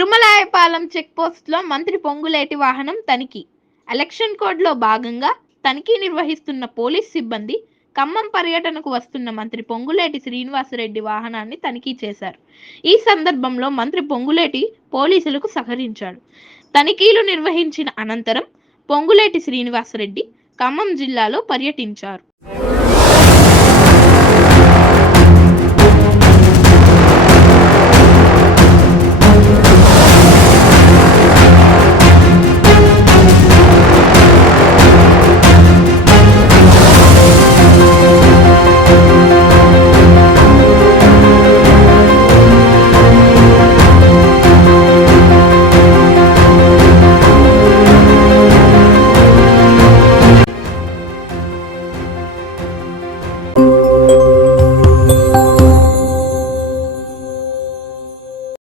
తిరుమలాయపాలెం చెక్పోస్టులో మంత్రి పొంగులేటి వాహనం తనిఖీ. ఎలక్షన్ కోడ్లో భాగంగా తనిఖీ నిర్వహిస్తున్న పోలీస్ సిబ్బంది ఖమ్మం పర్యటనకు వస్తున్న మంత్రి పొంగులేటి శ్రీనివాసరెడ్డి వాహనాన్ని తనిఖీ చేశారు. ఈ సందర్భంలో మంత్రి పొంగులేటి పోలీసులకు సహకరించాడు. తనిఖీలు నిర్వహించిన అనంతరం పొంగులేటి శ్రీనివాసరెడ్డి ఖమ్మం జిల్లాలో పర్యటించారు.